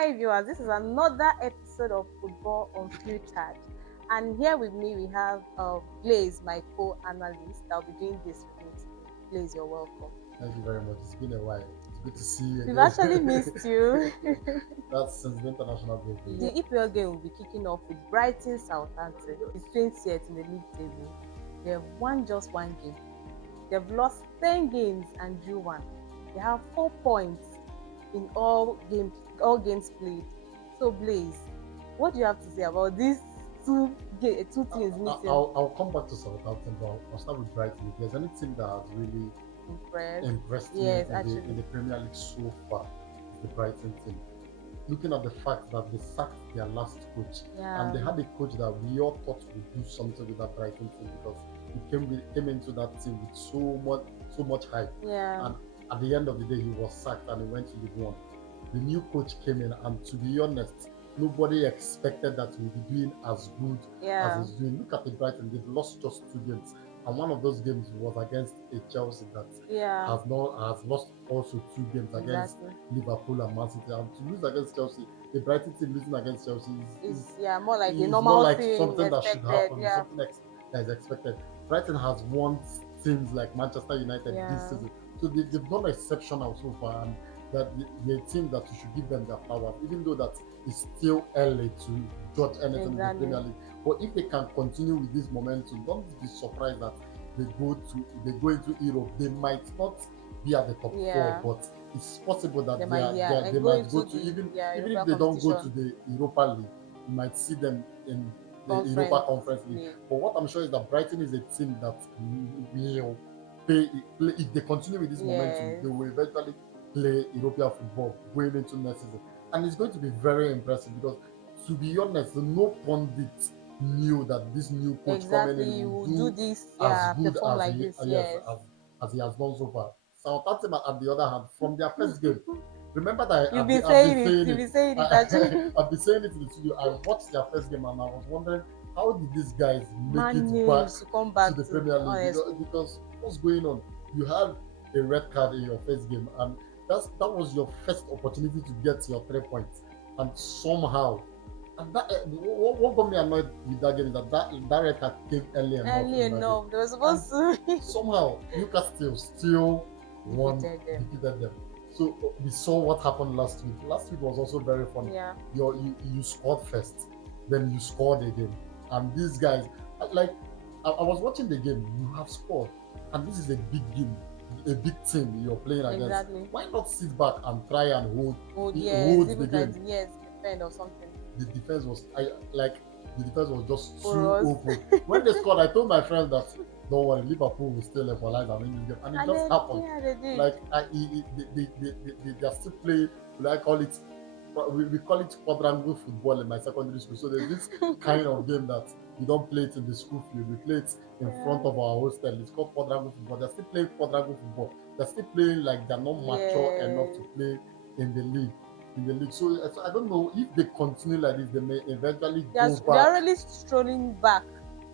Hi viewers, this is another episode of Football Unfiltered. And here with me we have Blaze, my co-analyst. I'll be doing this with me today. Blaze, you're welcome. Thank you very much. It's been a while. It's good to see you We've again. actually missed you. That's since the international break. The EPL game will be kicking off with Brighton Southampton, the 20th in the league table. They have won just one game. They've lost 10 games and drew one. They have 4 points in all games played. So Blaze, what do you have to say about these two teams meeting? I'll come back to Southampton, but I'll start with Brighton. If there's anything that has really impressed me in the Premier League so far, it's the Brighton team. Looking at the fact that they sacked their last coach, and they had a coach that we all thought would do something with that Brighton team because he came into that team with so much hype. And at the end of the day, he was sacked and he went to League One. The new coach came in, and to be honest, nobody expected that he would be doing as good as he's doing. Look at the Brighton; they've lost just 2 games, and one of those games was against a Chelsea that has lost also 2 games against Liverpool and Man City. And to lose against Chelsea, the Brighton team losing against Chelsea is more like a normal normal like thing, something that should happen, yeah. something that is expected. Brighton has won teams like Manchester United this season, so they've done exceptional so far, and that they're a team that you should give them their flowers, even though that it's still early to judge anything in the Premier League. But if they can continue with this momentum, don't be surprised that they go into Europe. They might not be at the top 4, but it's possible that they might go to even if they don't go to the Europa League, you might see them in the Europa Conference League. But what I'm sure is that Brighton is a team that will play if they continue with this momentum, they will eventually play European football going into next season. And it's going to be very impressive because, to be honest, no pundit knew that this new coach coming in will do this as good as he has done so far. Southampton, on the other hand, from their first game, remember that I've been saying it I've been saying it in the studio. I watched their first game and I was wondering, how did these guys make it come back to the Premier League? Because what's going on? You have a red card in your first game, and that was your first opportunity to get your 3 points, and somehow, and that what got me annoyed with that game is that red card came early enough. They were supposed to. Somehow Newcastle still defeated them. So we saw what happened last week. Last week was also very funny. You scored first, then you scored again, and these guys, like, I was watching the game. You have scored, and this is a big game, a big team you're playing against. Why not sit back and try and hold the game? Defend or something. The defense was just too open. When they scored, I told my friends that don't worry, Liverpool will still equalize and win this game, and it just happened. They are still playing. We call it quadrangle football in my secondary school. So there's this kind of game that we don't play it in the school field. We play it in front of our hostel. It's called quadrangle football. They're still playing quadrangle football. They're still playing like they're not mature enough to play in the league. So I don't know if they continue like this, they may eventually go back. They're really strolling back.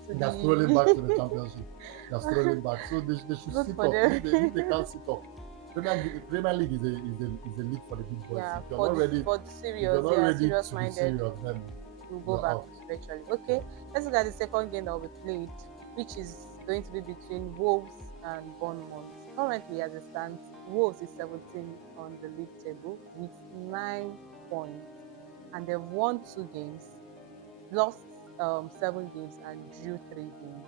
They're strolling back to the championship. They're strolling back. So they should sit up. If they can't sit up. Premier League is a league for the big boys. Yeah, if you're not ready, for the serious, if you're not ready serious to minded, be serious, then we'll go back eventually. Okay, let's look at the second game that will be played, which is going to be between Wolves and Bournemouth. Currently, as it stands, Wolves is 17 on the league table with 9 points, and they've won 2 games, lost 7 games, and drew 3 games.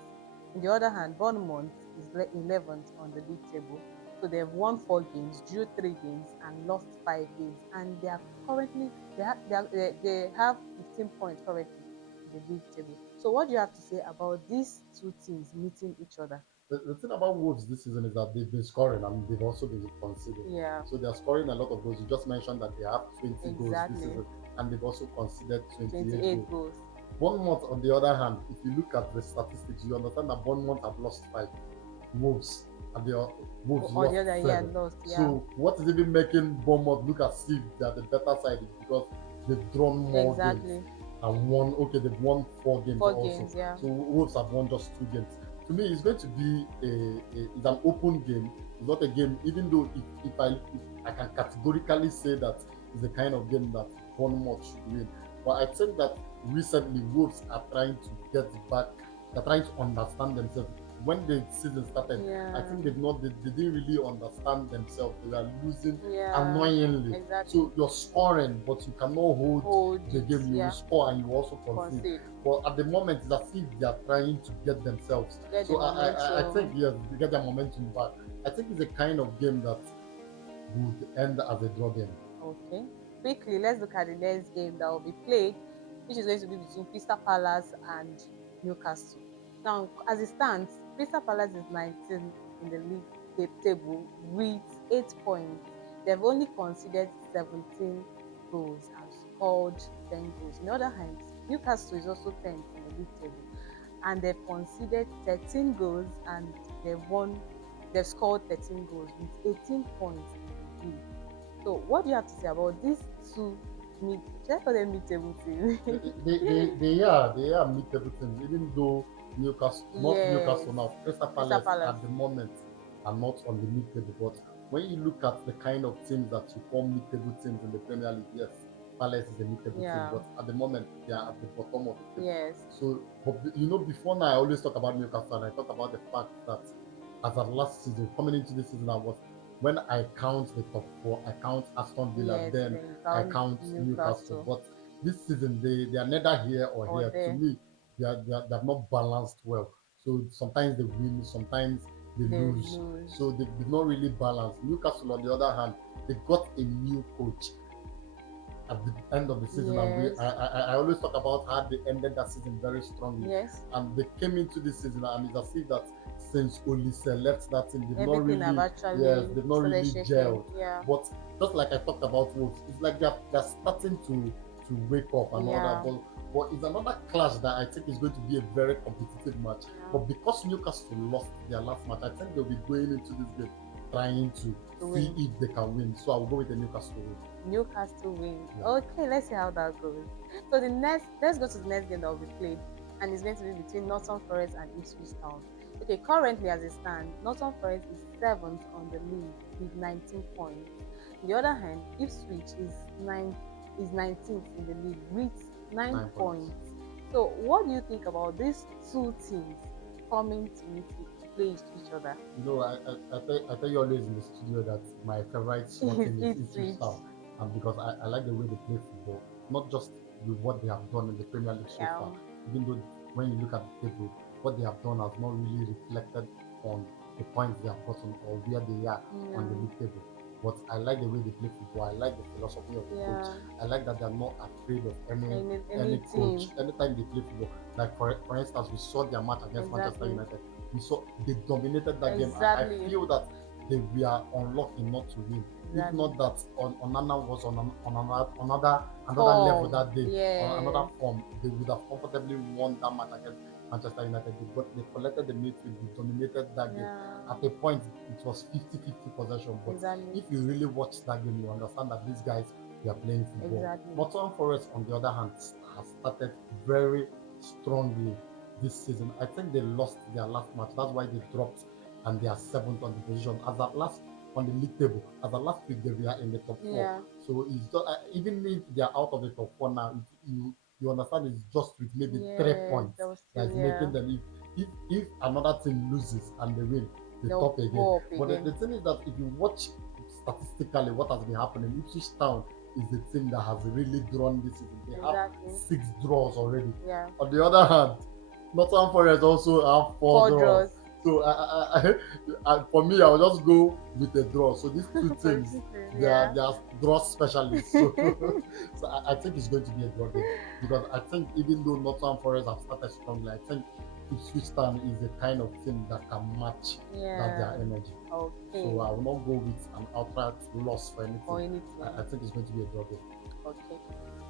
On the other hand, Bournemouth is 11th on the league table. So they've won 4 games, drew 3 games, and lost 5 games. And they are currently they have 15 points currently in the league table. So what do you have to say about these two teams meeting each other? The thing about Wolves this season is that they've been scoring and they've also been conceding. So they're scoring a lot of goals. You just mentioned that they have 20 goals this season, and they've also conceded 28 goals. Bournemouth, on the other hand, if you look at the statistics, you understand that Bournemouth have lost 5. Wolves lost 7. So what is even making Bournemouth look as if they're the better side is because they've drawn more games and won. Okay, they've won 4 games also. So Wolves have won just 2 games. To me, it's going to be it's an open game. It's not a game, even though if I can categorically say that it's the kind of game that Bournemouth should win. But I think that recently Wolves are trying to get back. They're trying to understand themselves. When the season started, I Yeah. think they didn't really understand themselves. They were losing Yeah. annoyingly. Exactly. So you're scoring, but you cannot hold Hold the it. game. You will Yeah. score and you also concede. Concede. But at the moment, it's as if they are trying to get themselves. Get the So I think momentum. yes, they get their momentum back. I think it's a kind of game that would end as a draw game. Okay. Quickly, let's look at the next game that will be played, which is going to be between Crystal Palace and Newcastle. Now, as it stands, Crystal Palace is 19 in the league table with 8 points. They've only conceded 17 goals and scored 10 goals. On the other hand, Newcastle is also 10th in the league table and they've conceded 13 goals and they've scored 13 goals with 18 points in the league. So what do you have to say about these two mid, should I call them mid-table teams? They are mid-table teams, even though Newcastle, not Yes, Newcastle now, Crystal Crystal Palace Palace. at the moment are not on the mid-table. But when you look at the kind of teams that you call mid-table teams in the Premier League, yes, Palace is a mid-table team, Yeah, but at the moment they are at the bottom of the table. yes, So, but before now I always talk about Newcastle, and I talk about the fact that as of last season, coming into this season, I was when I count the top four, I count Aston Villa, yes. then Then you I count count Newcastle. Newcastle But this season they are neither here or or here. To there. me, they are not balanced well. So sometimes they win, sometimes they They lose. lose. So they're not really balanced. Newcastle, on the other hand, they got a new coach at the end of the season, and Yes, I always talk about how they ended that season very strongly, yes. and they came into this season, and it's as if that since Olise left that team, Everything have actually they've not started really shaking. gelled. Yeah, But just like I talked about Wolves, it's like they're starting to wake up and all that. yeah, But it's another clash that I think is going to be a very competitive match. yeah. But because Newcastle lost their last match, I think they'll be going into this game trying to To see win. if they can win. So I will go with the Newcastle win. Newcastle wins. Yeah. Okay, let's see how that goes. So let's go to the next game that will be played, and it's going to be between Northern Forest and Ipswich Town. Okay, currently as it stands, Northern Forest is seventh on the league with 19 points. On the other hand, Ipswich is 19th in the league with 9 9 points. points. So, what do you think about these two teams coming to meet to play each other? I tell you always in the studio that my favorite small Is team is Ipswich Ipswich? Town, and because I like the way they play football, not just with what they have done in the Premier League so far, even though when you look at the table, what they have done has not really reflected on the points they have gotten or where they are on the Yeah, league table. But I like the way they play football. I like the philosophy of the coach. yeah. I like that they're not afraid of any Any coach team. anytime they play football. Like for instance, we saw their match against Manchester Exactly. United. We saw they dominated that game. I Exactly. feel that they were unlucky not to win. If Exactly. not that, Onana was on another level Form. that day, on another Yes. form, they would have comfortably won that match against Manchester United. They collected the midfield, they dominated that game. Yeah. At a point, it was 50-50 possession. But Exactly. if you really watch that game, you understand that these guys they are playing football. Exactly. Nottingham Forest, on the other hand, has started very strongly this season. I think they lost their last match. That's why they dropped and they are seventh on the position. As at last on the league table, as at last week they were in the top four. Yeah. So it's just, even if they are out of the top four now, you understand it's just with maybe 3 Yes. points That was that still is yeah. making them. If another team loses and they win, they They'll top again. go up But again. the thing is that if you watch statistically what has been happening, Ipswich Town is the team that has really drawn this season. They have Exactly. 6 draws already. Yeah. On the other hand, Nottingham Forest also have 4 draws. 4 draws. So for me, I'll just go with a draw. So these two teams, Yeah. they are draw specialists. So, so I think it's going to be a draw game because I think even though Nottingham Forest have started strongly, I think Ipswich Town is the kind of team that can match that Yeah. their energy. Okay. So I will not go with an outright loss for anything. Or anything. I think it's going to be a draw game. Okay.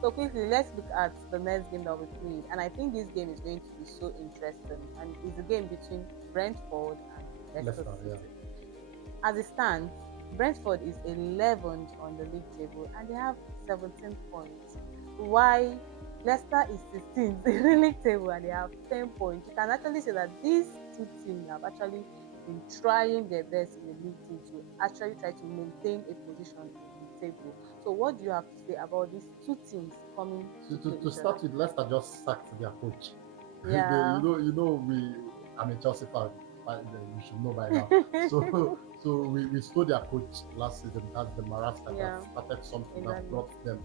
So quickly, let's look at the next game that we played, and I think this game is going to be so interesting. And it's a game between Brentford and Leicester Leicester, City. As it stands, Brentford is 11th on the league table, and they have 17 points. While Leicester is 16th in the league table, and they have 10 points. You can actually say that these two teams have actually been trying their best in the league team to actually try to maintain a position in the table. So So what do you have to say about these two teams coming to play To each other? start with, Leicester just sacked their coach. Yeah. I'm a Chelsea fan. You should know by now. We stole their coach last season. That's the Maraska that Yeah, started something that exactly. brought them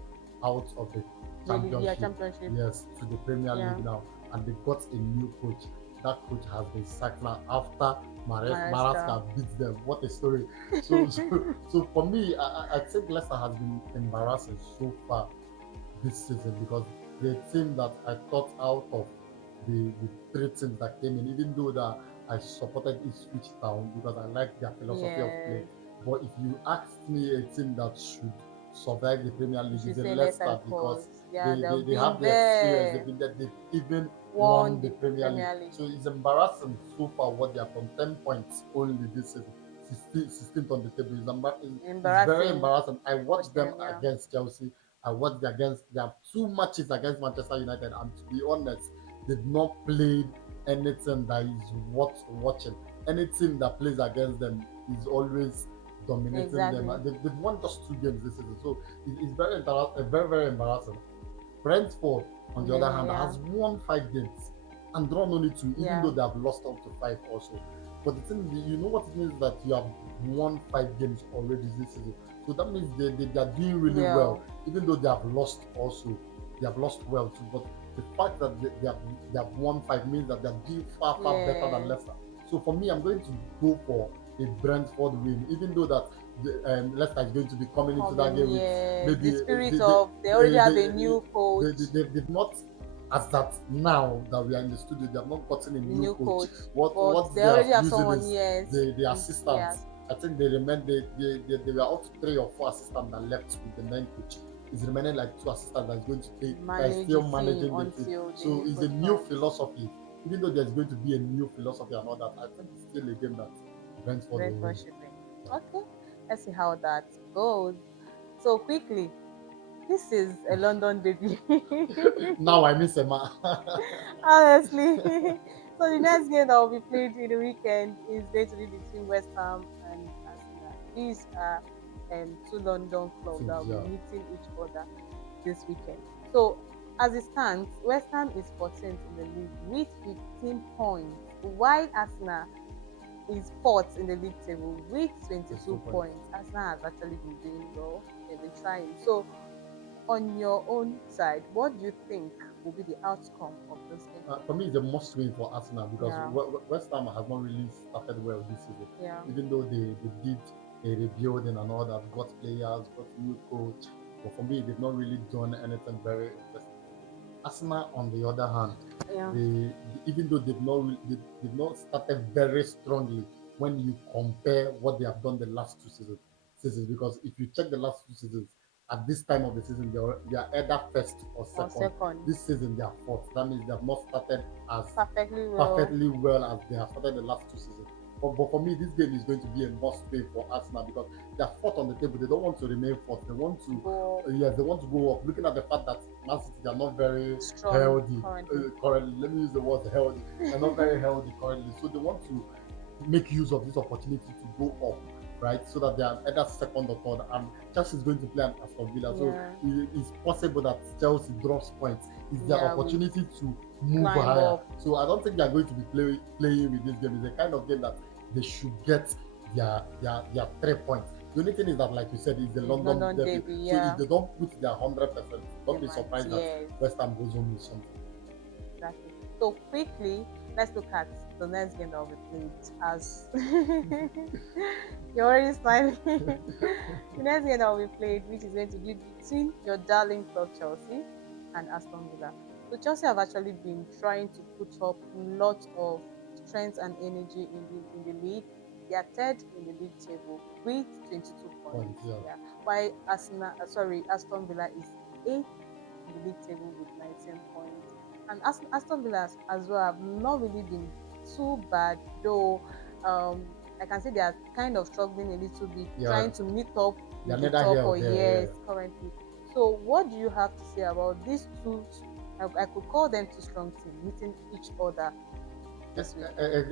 out of the Yeah, championship, championship. yes, to the Premier Yeah, League now, and they got a new coach. That coach has been sacked now after Maresca. Maraska beat them. What a story! So for me, I think Leicester has been embarrassing so far this season because the team that I thought out of the three teams that came in, even though that I supported Ipswich Town because I like their philosophy of play. Yes, But if you asked me a team that should survive the Premier you League, should it's a say Leicester Leicester because because yeah, they've they been have the experience, they've there, been there, they've even won won the the Premier League. Premier League. So it's embarrassing so far what they have done. 10 points only this season. 16th on the table is very Embarrassing embarrassing. I for watched them them. Yeah, against Chelsea. I watched against their two matches against Manchester United, and to be honest, they've not played anything that is worth watching. Any team that plays against them is always dominating them. exactly. They've won just two games this season, so it's very embarrassing. Brentford, on the other hand, Yeah, has won 5 games and drawn only two, even yeah, though they have lost up to five also. But the thing, you know what it means that you have won 5 games already this season. So that means they are doing really well, well, even though they have lost also. They have lost well too. But the fact that they have won five means that they are doing far better than yes. Leicester. So for me, I'm going to go for a Brentford win, even though that Leicester is going to be coming into that Coming, game with yes. maybe The spirit of they already they, have a they, new coach, they've not, as that now that we are in the studio, they have not gotten a the new new coach. coach, but What they they are already have using someone. is Yes, the is assistants. yes, I think they remain they were up to 3 or 4 assistants that left with the main coach. It's remaining like 2 assistants that's going to take that is manage the still team managing the team. until the So new it's a coach new comes. philosophy. Even though there's going to be a new philosophy and all that, I think it's still a game that Brentford will Brentford win. shipping. Okay, let's see how that goes. So quickly, this is a London baby. Now I miss Emma. Honestly. So the next game that will be played in the weekend is going to be between West Ham and Arsenal. These are two London clubs that Teams, will be yeah. meeting each other this weekend. So as it stands, West Ham is 14th in the league with 15 points, while Arsenal is fourth in the league table with It's 22 2 points. points. Arsenal has actually been doing well. They've been trying. So on your own side, what do you think will be the outcome of this game? For me, it's a must win for Arsenal because Yeah, West Ham has not really started well this season. yeah, Even though they did a rebuilding and all that, got players, got new coach. But for me, they've not really done anything very interesting. Arsenal, on the other hand, yeah. even though they've not started very strongly when you compare what they have done the last two seasons. Because if you check the last 2 seasons, at this time of the season, they are either first or Or second. second. This season, they are fourth. That means they have not started as Perfectly well. perfectly well as they have started the last 2 seasons. But for me, this game is going to be a must win for Arsenal because they are fourth on the table. They don't want to remain fourth. They want to, Go yes, they want to go up. Looking at the fact that Man City they are not very strong healthy currently. currently. Let me use the word healthy. They're not very healthy currently, so they want to make use of this opportunity to go up, right? So that they are either second or third. And Chelsea is going to play an Aston Villa, so Yeah, it's possible that Chelsea drops points. It's their yeah, we opportunity to move climb higher. up. So I don't think they are going to be playing with this game. It's a kind of game that they should get their 3 points. The only thing is that, like you said, is the It's London London derby. Derby, So if yeah. they don't put their 100%, They don't be might, surprised that yes. West Ham goes home with something. Exactly. So quickly, let's look at the next game that will be played. As you're already smiling. The next game that will be played, which is going to be between your darling club Chelsea and Aston Villa. So Chelsea have actually been trying to put up lots of strength and energy in the league. They are third in the league table with 22 Points, points. yeah. Yeah. While Aston Villa is eighth in the league table with 19 points. And Aston Villa as well have not really been too bad, though. I can say they are kind of struggling a little bit, Yeah, trying to meet up they're with the neither top here or or there. years currently. So, what do you have to say about these two? I could call them two strong teams meeting each other this week.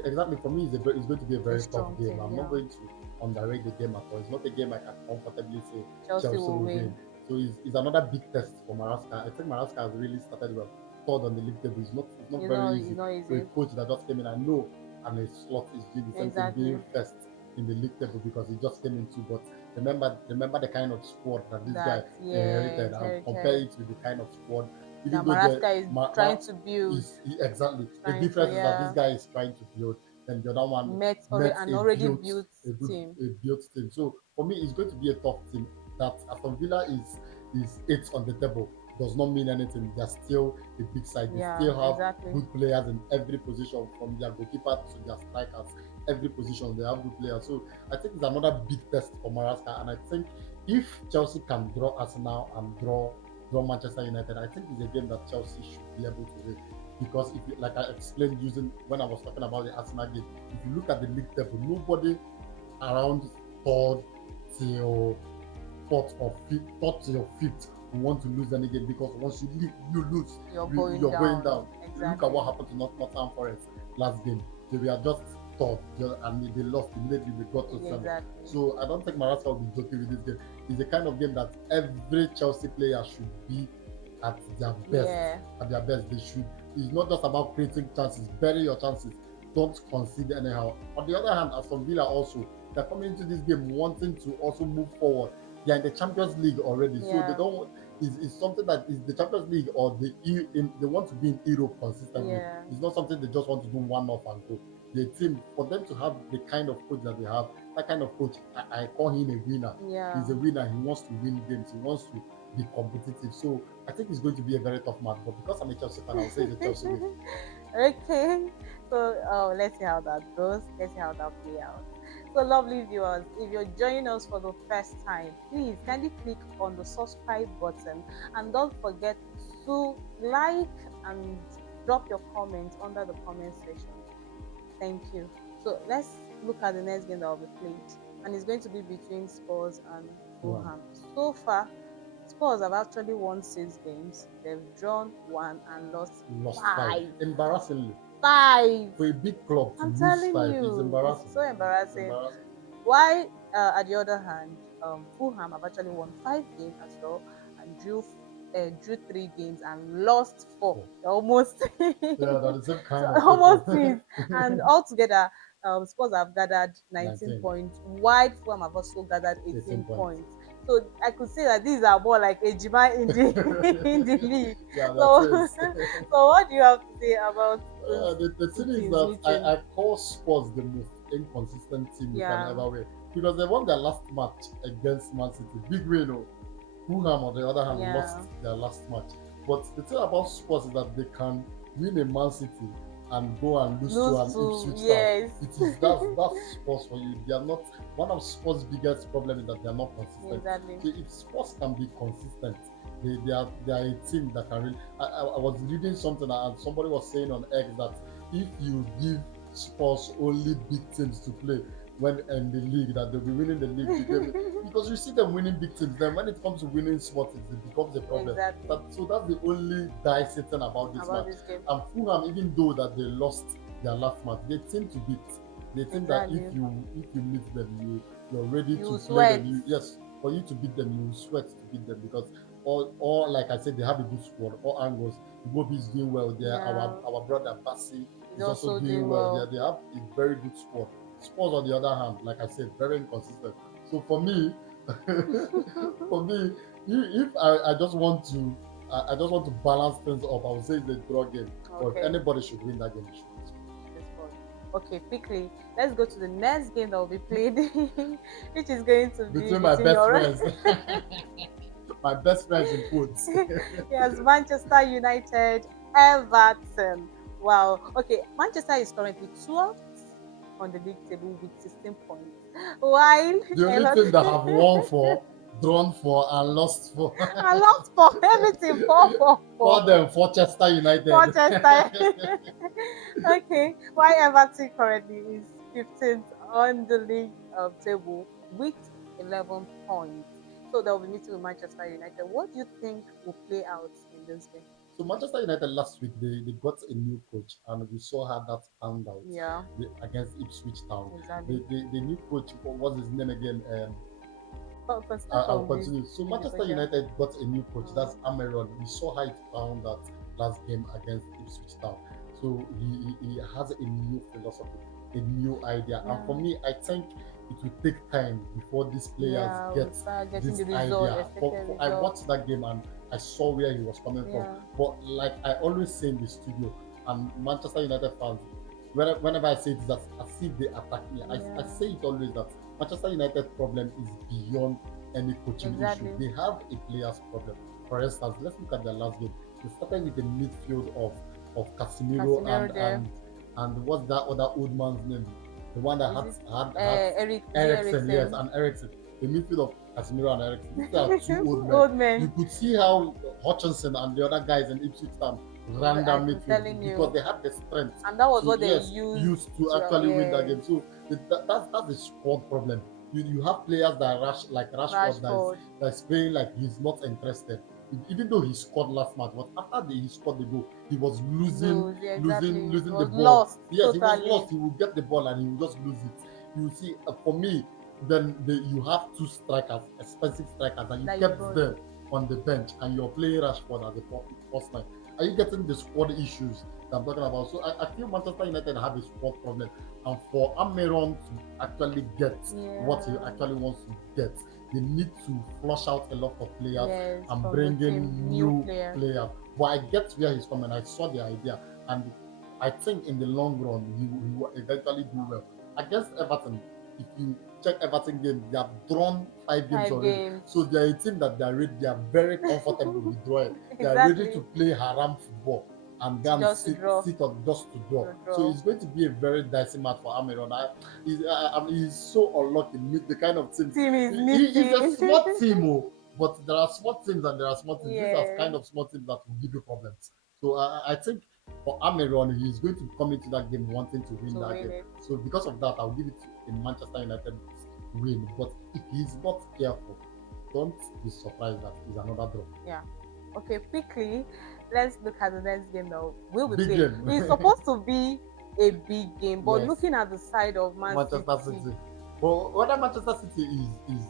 Exactly. For me, it's going to be a A very tough strong game. team, I'm not yeah. going to underrate the game at all. It's not a game I can comfortably say Chelsea Chelsea will will win. win. So it's another big test for Maraska. I think Maraska has really started well. Third on the league table. It's not very It's easy not for a easy. coach that just came in. I know, and his slot is doing the same thing, Exactly. being first in the league table because he just came into. But remember the kind of squad that this guy That, yeah, inherited, and compare inherited. it with the kind of squad. Now Even though the Maraska is trying to build, exactly the trying to, difference is that this yeah, guy is trying to build, and the other one met already met an a already built built a good team. a built team. So for me, it's going to be a tough team. That Aston Villa is eighth on the table does not mean anything. They're still a big side. They Yeah, still have exactly. good players in every position, from their goalkeeper to their strikers. Every position they have good players. So I think it's another big test for Maraska. And I think if Chelsea can draw Arsenal and draw Manchester United, I think it's a game that Chelsea should be able to win. Because if you, like I explained using when I was talking about the Arsenal game, if you look at the league table, nobody around third till fourth or fifth, third till fifth who want to lose any game, because once you lose, You're going you're going down. down. Look at Exactly. what happened to Nottingham Forest last game. They were just third, and they lost immediately. They got to seven. Exactly. So I don't think Maraska will be joking with this game. It's the kind of game that every Chelsea player should be at their best. Yeah. At their best, they should. It's not just about creating chances. Bury your chances. Don't concede anyhow. On the other hand, Aston Villa also, they're coming into this game wanting to also move forward. They're in the Champions League already, so they Yeah. don't. Is something that is the Champions League, or they want to be in Europe consistently. Yeah. It's not something they just want to do one off and go. The team, for them to have the kind of coach that they have, that kind of coach, I call him a winner. Yeah. He's a winner. He wants to win games. He wants to be competitive. So I think it's going to be a very tough match. But because I'm a Chelsea fan, I'll say it's a Chelsea win. Okay. So, let's see how that goes. Let's see how that play out. So, lovely viewers, if you're joining us for the first time, please kindly click on the subscribe button and don't forget to like and drop your comments under the comment section. Thank you. So, let's look at the next game that will be played, and it's going to be between Spurs and One Fulham. So far, Spurs have actually won 6 games. They've drawn one and lost lost five, five. embarrassingly. Five. For a big club to I'm lose telling five is you, it's embarrassing. so It's embarrassing. embarrassing. Why, at the other hand, Fulham have actually won 5 games as well and drew 3 games and lost four. Four. Almost, Yeah, that is the same so kind of almost people. twins. And altogether, Spurs have gathered 19 19, points, while Fulham have also gathered 18 18 points. points. So I could say that these are more like Ejima in the in the league. Yeah, So, that is. so what do you have to say about these The two thing is teams that meeting? I call Spurs the most inconsistent team you can Yeah, ever win, because they won their last match against Man City. Big win, oh. Fulham, on the other hand, lost yeah. their last match. But the thing about Spurs is that they can win a Man City and go and lose to Lose an to, Ipswich Town. yes. It is that's Spurs for you. They are not, one of Spurs' biggest problem is that they are not consistent. Exactly. So if Spurs can be consistent, they are a team that can really. I was reading something, and somebody was saying on X that if you give Spurs only big teams to play when in the league, that they'll be winning the league, because you see them winning big teams. Then when it comes to winning spots, it becomes a problem. Exactly. So that's the only dicey thing about this About match. this game. And Fulham, even though that they lost their last match, they seem to beat. They think that Exactly. if you meet them, you're ready You to play sweat. them. Yes, for you to beat them, you sweat to beat them, because all like I said, they have a good squad. All angles. Iwobi is doing well there. Yeah. Our brother Bassi He's is also also doing doing well there. well. They have a very good squad. Spurs, on the other hand, like I said, very inconsistent. So for me, for me, if I just want to, I just want to balance things up, I would say it's a draw game. But if Okay. anybody should win that game, it should be Spurs. This one. Okay, quickly. Let's go to the next game that will be played, which is going to be Between my between best your friends, my best friends in quotes. yes, Manchester United, Everton. Wow. Okay, Manchester is currently 12th on the league table with 16 points, while The only Everton thing that have won for, drawn for, and lost for, I lost for everything. for them, for Chester United. Manchester. Okay, while Everton currently is 15th on the league table with 11 points. So they'll be meeting with Manchester United. What do you think will play out in this game? So Manchester United last week, they got a new coach, and we saw how that panned out Yeah, against Ipswich Town. exactly. The new coach, what was his name again? Start I'll from this continue. So Manchester individual. United got a new coach. That's Mm, Ameron. We saw how it found that last game against Ipswich Town. So he has a new philosophy, a new idea. And for yeah, me, I think it will take time before these players yeah, we get start getting this the result, idea. expected I result. watched that game and I saw where he was coming from. Yeah, But like I always say in the studio, and Manchester United fans, whenever I say it, is that as if they attack me. I yeah, say it always that Manchester United problem is beyond any coaching issue. exactly. They have a players problem. For instance, let's look at their last game. They started with a midfield of Casemiro Casemiro there. and what's that other old man's name? The one that Is it had Eric? Is it Ericsson, yes, Ericsson? and Ericsson. The midfield of Casemiro and Ericsson. These are two old men. Old You men. could see how Hutchinson and the other guys in Ipswich Town ran that I'm midfield telling because you, they had the strength and that was to, what they yes, used used to to. actually win that Yes, game. So that's a squad problem. You have players that rush like Rashford Rashford. that's playing like he's not interested. Even though he scored last match, but after he scored the goal, he was Lose. Yeah, exactly. It losing the was ball. lost Yes, he was totally. lost. He will get the ball and he will just lose it. You see, for me, then you have two strikers, expensive strikers, and you That you kept brought. them on the bench, and you're playing Rashford as a first line. Are you getting the squad issues that I'm talking about? So I feel Manchester United have a squad problem, and for Ameron to actually get what he Yeah. actually wants to get, they need to flush out a lot of players Yes, and from the bring team, in new new player. players. But I get where he's coming. I saw the idea, and I think in the long run he will eventually do well against Everton. If you check Everton game, they have drawn 5 games 5 already. games. So they are a team that they are very comfortable with drawing. They are ready to Exactly. play haram football and go and Just to draw. sit on just to draw. To So draw. it's going to be a very dicey match for Amiron. He's so unlucky. Meet the kind of team. Team is He's a missing. small team, oh, but there are small teams and there are small teams. These are Yes, kind of small teams that will give you problems. So I think for Amiron, he's going to come into that game wanting to win to that win game. it. So because of that, I'll give it a Manchester United win. But if he's not careful, don't be surprised that it's another draw. Yeah. Okay, quickly, let's look at the next game that will be Big played. game. It's supposed to be a big game, but Yes, looking at the side of Man Manchester City, City. But whether Manchester City is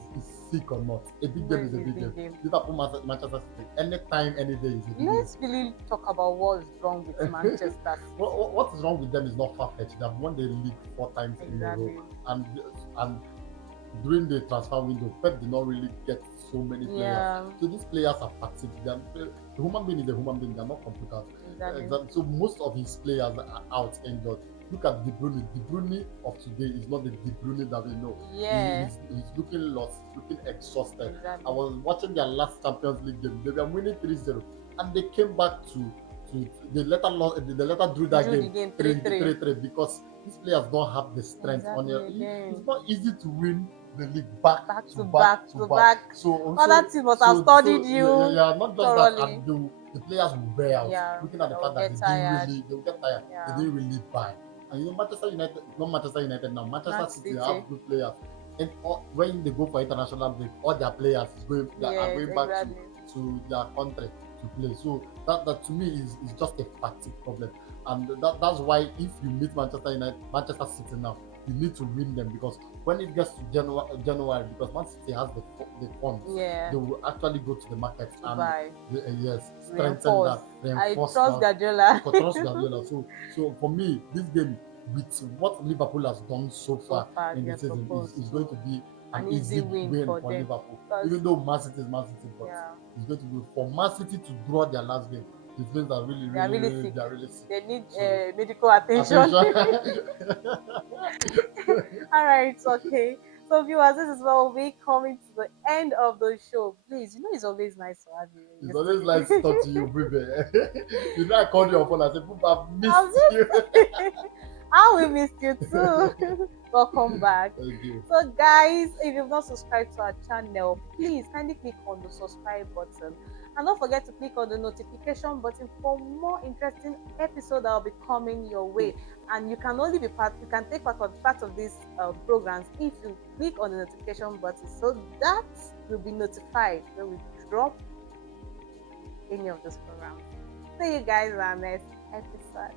sick or not, a big game where is is a a big game. big game? Liverpool, Manchester City, anytime, any day is a big game. Let's really talk about what's wrong with Manchester City. What is wrong with them is not far fetched. They have won the league 4 times in a row, Exactly. and and during the transfer window, Pep did not really get so many players. Yeah, So these players are fatigued. The human being is a human being. They are not computers. exactly. So most of his players are out injured. Look at De Bruyne. De Bruyne of today is not the De Bruyne that we know. Yeah, He's looking lost. He's looking exhausted. I exactly. was watching their last Champions League game. They were winning 3-0, and they came back to they later drew that Drew the game game 3 3-3. 3 because these players don't have the strength on Exactly their. again. It's not easy to win the league back Back to to back back to to back. back. Other team must have studied you Yeah, not just that, thoroughly. and the players will wear out. Yeah, Looking at the they'll fact that get tired. they will get tired. They Yeah, didn't really buy. And Manchester United, not Manchester United now. Manchester Man City City. have good players, and when they go for international break, all their players are Yes, going back exactly. to their country to play. So that to me is just a fatigue problem, and that's why if you meet Manchester City now, you need to win them because when it gets to January, because Man City has the funds, Yeah, they will actually go to the market to and buy, yes, strengthen reinforce. that, I reinforce trust that, Guardiola. trust Guardiola. So for me, this game with what Liverpool has done so So far far, in the they're season supposed is going to to be an an easy easy win win for for them Liverpool. because Even though Man City is Man City, but yeah, it's going to be for Man City to draw their last game. It means that they are really sick. they are really sick. They need So medical attention. attention. All right, okay. So, viewers, this is where we coming to the end of the show. Please, it's always nice to have you in It's the always studio. nice to talk to you, baby. You know, I called you on phone. I said, I've I've missed you. missed, I will miss you too. Welcome back. Thank you. So, guys, if you've not subscribed to our channel, please kindly click on the subscribe button. And don't forget to click on the notification button for more interesting episodes that will be coming your way. And you can only you can take part of these programs if you click on the notification button so that you'll be notified when we drop any of those programs. See you guys in our next episode.